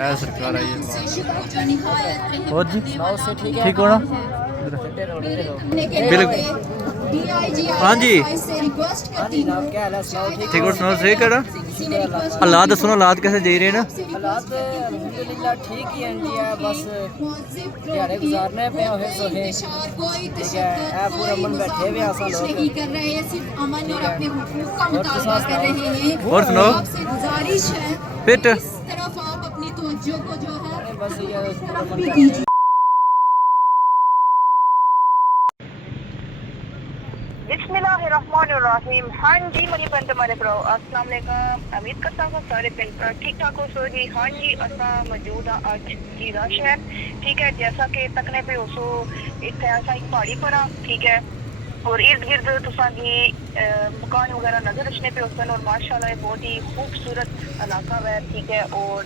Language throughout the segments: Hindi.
है सरकार आई है। और जी ठीक ठीक हो ना? हाँ जी ठीक ठीक हो सुनाओ सही करा हालात दसो ना हालात कैसे जा रहे हैं ना हालात अल्हम्दुलिल्लाह ठीक ही हैं जी है बस दिहाड़े गुजारने पे होए सोहे ठीक है ए पूरा मन बैठे हुए आसा लोग ठीक है और सुनाओ फिट बस ये पूरा मन बैठे हुए बिस्मिल्लाहिर्रहमानिर्रहीम। हाँ जी मेरी बंद मारे ब्रो अस्सलाम वालेकुम उम्मीद करता हूँ सारे पिंड पर ठीक ठाक हो सो जी। हाँ जी असा मौजूद हाँ आज जी रश है ठीक है जैसा कि तकने पे हो सो एक ऐसा एक पहाड़ी पर हाँ ठीक है और इर्द गिर्द तुसा की मकान वगैरह नजर रखने पे होते हैं और माशाल्लाह बहुत ही खूबसूरत इलाका है ठीक है और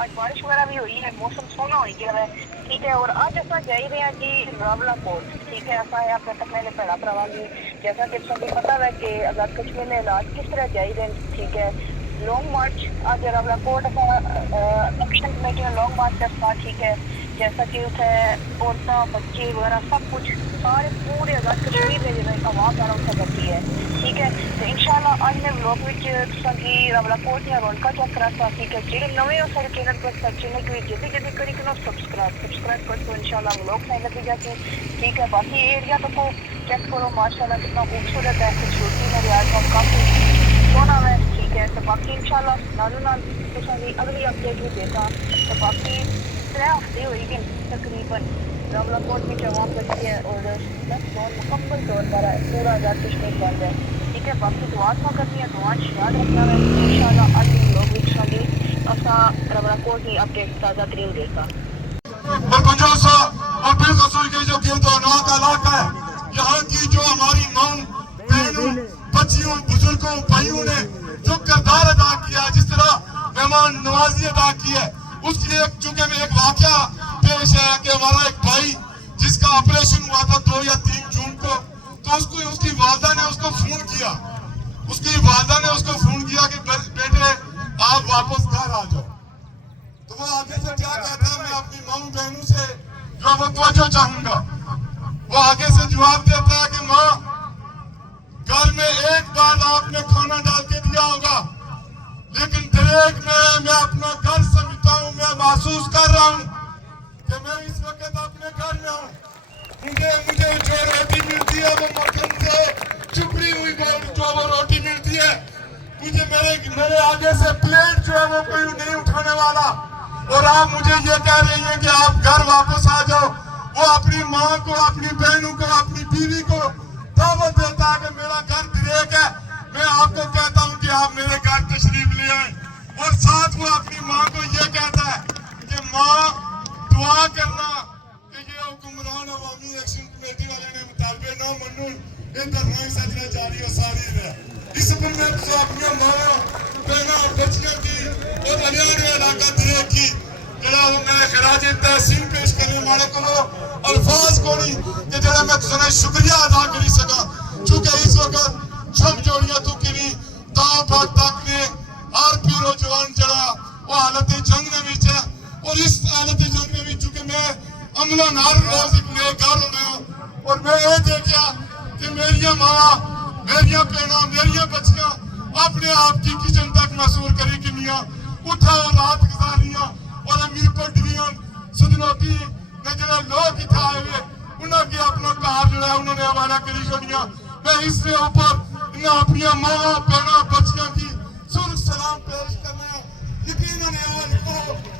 आज बारिश वगैरह भी हुई है मौसम सोना हो गया है ठीक है और आज असा जा रहे हैं जी रावलाकोट ठीक है ऐसा है अपने तकने में पड़ा प्रवाही जैसा कि सबको पता है कि आजाद कश्मीर में इलाज किस तरह जा रहे हैं ठीक है लॉन्ग मार्च आज रावलाकोट एक्शन कमेटी ने लॉन्ग मार्च रखा ठीक है जैसा कि उसे औरतें बच्चे वगैरह सब कुछ सारे पूरे आजाद कश्मीर में जो आवाज़ आ रहा उसे करती है ठीक है तो इंशाल्लाह आज मैं ब्लॉग में की रावलाकोट या रौनका चेक कराता ठीक है जो नवे हो सारे चैनल पर चैनल की जल्दी जल्दी करी करो सब्सक्राइब कर तो इंशाल्लाह ब्लॉग सही लगी जाती ठीक है बाकी एरिया तो को चेक करो माशाल्लाह कितना खूबसूरत है खूबसूरती में रियाज में काफ़ी सोना है ठीक है तो बाकी इंशाल्लाह नालों नाल अगली अपडेट भी देता तो बाकी 3 हफ्ते होगी तकरीबन रावलाकोट में जवाब बची है और बस बहुत मुकम्मल तौर पर पूरा आजाद कश्मीर बंद है ठीक है बाकी दुआ करनी है दुआ याद रखना है इंशाल्लाह आज लोग इंशाल्लाह असा रावलाकोट की अपडेट ताज़ा तरीन देता और बेकसूर के जो गिरदोनवा का इलाका है यहाँ की जो हमारी माँ बहनों बच्चियों बुजुर्गों भाइयों ने जो किरदार अदा किया जिस तरह मेहमान नवाजी अदा की है उसकी एक चूंकि में एक वाकया पेश है कि हमारा एक भाई जिसका ऑपरेशन हुआ था 2 या 3 जून को तो उसको उसकी वालदा ने उसको फोन किया कि बेटे आप वापस घर आ जाओ तो वो आगे से क्या कहता है मैं अपनी माँ बहनों से जो वो तवज्जो चाहूंगा वो आगे से जवाब देता है कि माँ घर में एक बार आपने खाना डाल के दिया होगा लेकिन दरेक में मैं अपना घर समझता हूँ मैं महसूस कर रहा हूँ कि मैं इस वक्त अपने घर में हूँ मुझे जो रोटी मिलती है वो मक्खन से चुपड़ी हुई जो वो रोटी मिलती है मुझे मेरे आगे से प्लेट जो है वो कोई नहीं उठाने वाला और आप मुझे ये कह रही हैं कि आप घर वापस आ जाओ वो अपनी माँ को अपनी बहनों को अपनी बीवी को दावत देता है कि मेरा घर दरेक है मैं आपको कहता हूँ कि आप मेरे घर तशरीफ ले आए और साथ वो अपनी माँ को ये कहता है कि माँ दुआ करना कि ये हुक्मरान अवामी एक्शन कमेटी वाले ने मुतालबे ना मनू ये धरना सजना जारी और सारी रहे इस पर मैं अपनी माँ बहना बच्चियों की और हरियाणा इलाका दरेक की जरा वो मैं खराज तहसीन पेश करने वाले को अल्फाज को नहीं कि जरा मैं तुझे शुक्रिया अदा करी सका चूंकि इस वक्त छम जोड़िया तू की ताव भाग तक ने हर पीरो जवान जड़ा वो हालत जंग ने विच है और इस हालत जंग ने विच चूंकि मैं अमला नार रोज ने घर होना और मैं ये देखा कि मेरिया मावा मेरिया भैना मेरिया बच्चियां अपने आप की किचन तक मसूर करी किनिया उठा और रात गुजारियां और अमीर पटरियां सजनोती ने जरा लोग इतना आए हुए उन्होंने अपना कार जो है उन्होंने हवाला करी छोड़िया मैं इसके ऊपर इन अपनी मावा बहना बच्चियों की सुर सलाम पेश करना है यकीनन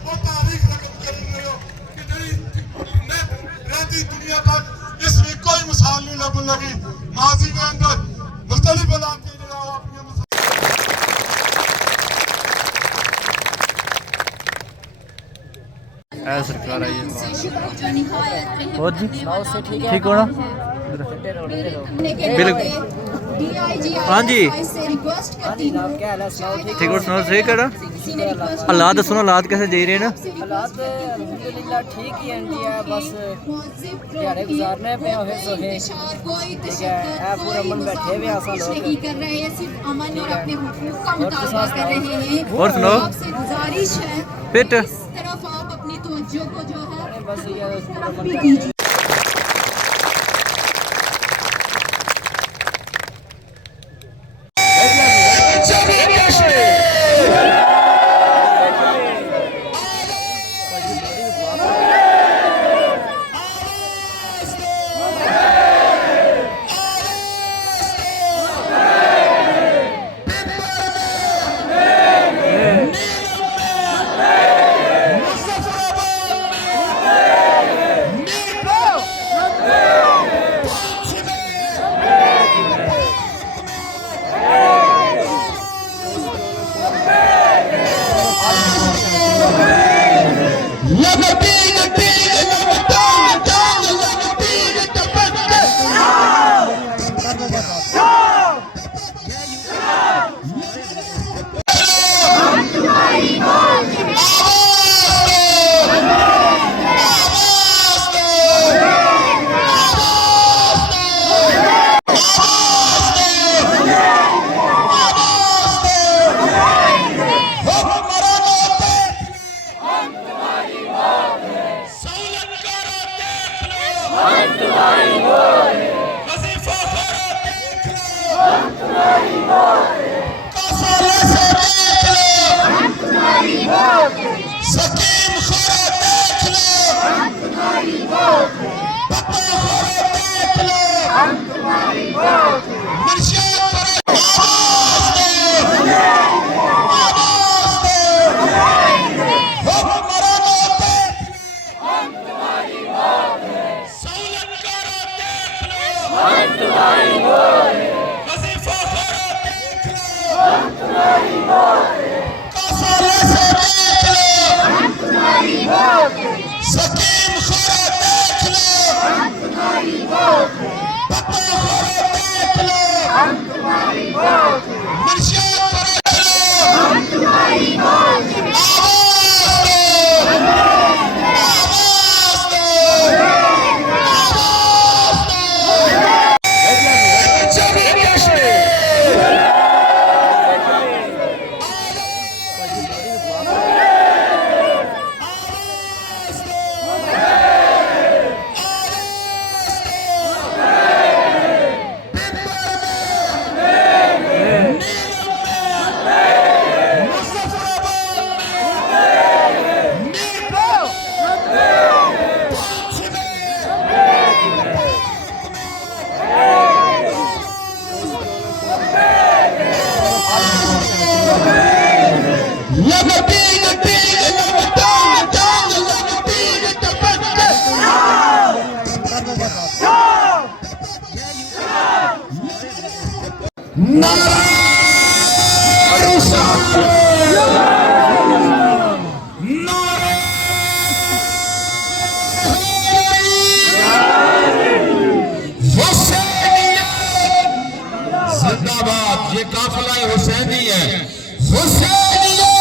वो तारीख रकम करेंगे कि मैं रहती दुनिया तक इसमें कोई मिसाल नहीं लबन लगी माजी के अंदर मुख्तलिफ इलाके जो है अपनी है सरकार आई है। और जी ठीक हो ना? हाँ जी ठीक हो सुनाओ सही करा हालात दसो ना हालात कैसे जा रहे हैं ना हालात अल्हम्दुलिल्लाह ठीक ही हैं जी है बस दिहाड़े गुजारने पे होए सोहे ठीक है ए पूरा मन बैठे हुए आसा लोग और सुनाओ फिट तरफ आप अपनी तवज्जो को जो है उस तरफ भी दीजिए। जिंदाबाद। ये काफिला हुसैनी है। हुसैनियत